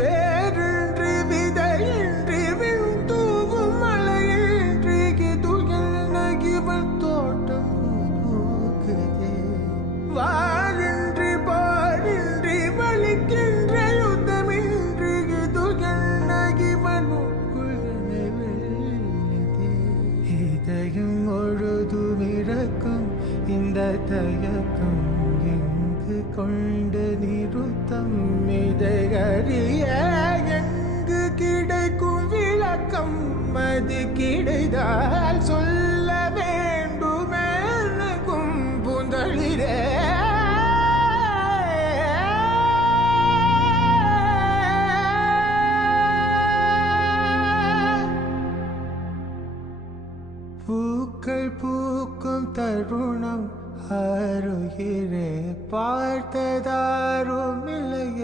வேறின்றி விதையின்றி விண் தூவும் மழையின்றி கிதுகில் தோட்டம் பூக்குதே வாழின்றி பாழின்றி வலிக்கின்ற யுத்தமின்றி கிதுகில் இதயம் ஒழுதுமிறக்கும் இந்த தயக்கம் எங்கு கொண்டு நிறுத்தம் இதையறிய எங்கு கிடைக்கும் விளக்கம் அது கிடைத்தால் சொல்ல வேண்டுமெனக்கும் புந்தளிரே பூக்கள் பூக்கும் தருணம் அருகிலே பார்த்ததாரும் இல்லையே